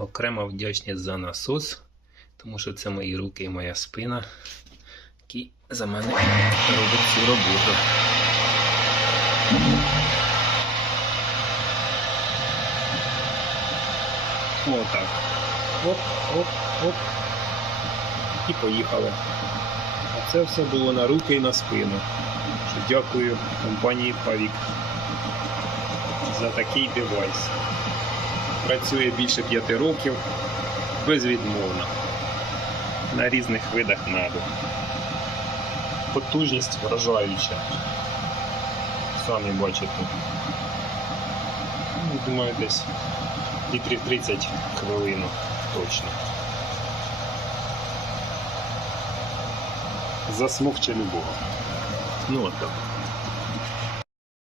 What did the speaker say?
окрема вдячність за насос, тому що це мої руки і моя спина, які за мене роблять цю роботу. Отак. Оп, оп, оп. І поїхали. А це все було на руки і на спину. Дякую компанії Pavik за такий девайс. Працює більше 5 років безвідмовно на різних видах меду. Потужність вражаюча. Самі бачите. Ну, Думаю, десь літрів 30 хвилину точно. Засмокче любого. Ну от так.